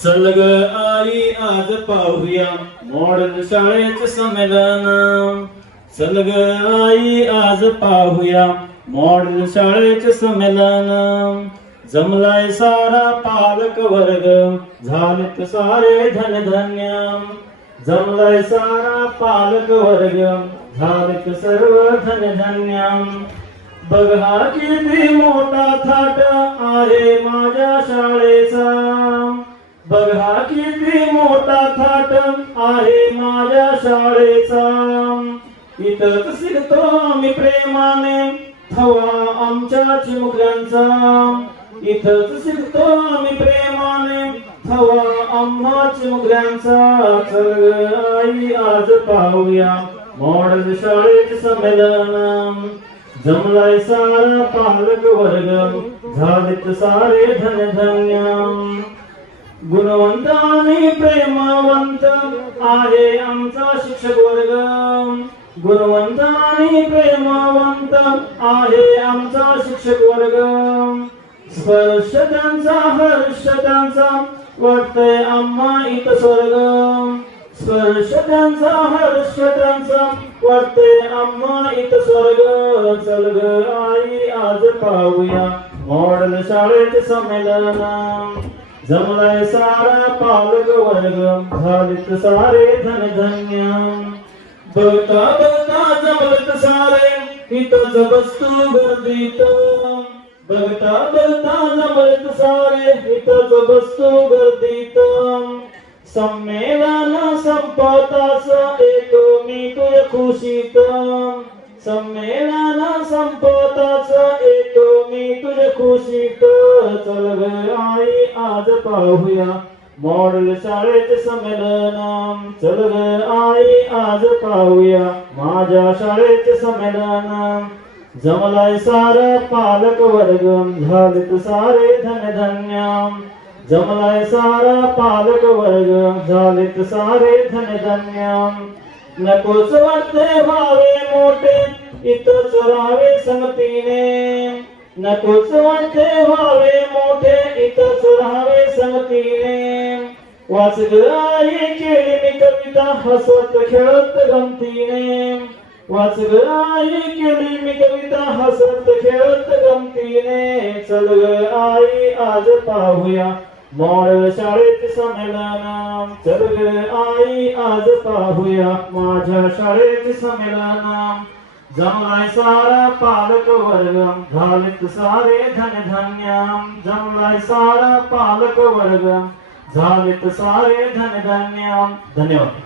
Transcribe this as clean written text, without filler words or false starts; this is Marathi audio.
चल ग आई आज पाहूया मॉडेल शाळेचे संमेलन. चल ग आई आज पाहूया मॉडेल शाळेचे संमेलन. जमलाय सारा पालक वर्ग झालेत सारे धनधन्य. जमलाय सारा पालक वर्ग झालेत सर्व धनधन्य. बघा किती मोठा थाट आहे माझ्या शाळेचा. बघा किती मोठा थाट आहे माझ्या शाळेचा. इथंच शिकतो आम्ही प्रेमाने थवा आमच्या चिमुकल्यांचा. इथंच शिकतो आम्ही प्रेमाने थवा आम्हा चिमुकल्यांचा. चल ग आई आज पाहूया मॉडेल शाळेचे संमेलन. जमलाय सारा पालक वर्ग झालेत सारे धनधन्य. गुणवंत आणि प्रेमवंत आहे आमचा शिक्षक वर्ग. गुणवंत आणि प्रेमवंत आहे आमचा शिक्षक वर्ग. स्पर्श त्यांचा हर्ष त्यांचा वाटतंय आम्हा इथं स्वर्ग. स्पर्श त्यांचा हर्ष त्यांचा वाटतंय आम्हा इथं स्वर्ग. चल ग आई आज पाहूया मॉडेल शाळेचे संमेलन. जमलाय सारा पालक वर्ग झालेत सारे धनधन्य. बघता बघता जमलेत सारे इथंच बसतो गर्दीत. बघता बघता जमलेत सारे इथंच बसतो गर्दीत. संमेलन संपताच येतो मी तुझ्या खुशीत. संमेलन संपताच येतो मी तुझ्या खुशीत. चल ग आई आज पाहूया मॉडेल शाळेचे संमेलन. चल ग आई आज पाहूया माझ्या शाळेचे संमेलन. जमलाय सारा पालक वर्ग झालेत सारे धनधन्य. जमलाय सारा पालक वर्ग झालेत सारे धनधन्य. नकोच वाटते व्हावे मोठे इथंच राहावे संगतीने. नकोच वाटते व्हावे मोठे इथंच राहावे संगतीने. वाच ग आई केली मी कविता हसत खेळत गमतीने. वाच ग आई केली मी कविता हसत खेळत गमतीने. चल ग आई आज पाहूया मॉडेल शाळेचे संमेलन. चल ग आई आज पाहूया माझ्या शाळेचे संमेलन. जमलाय सारा पालक वर्ग झालेत सारे धनधन्य. जमलाय सारा पालक वर्ग झालेत सारे धनधन्य. धन्यवाद.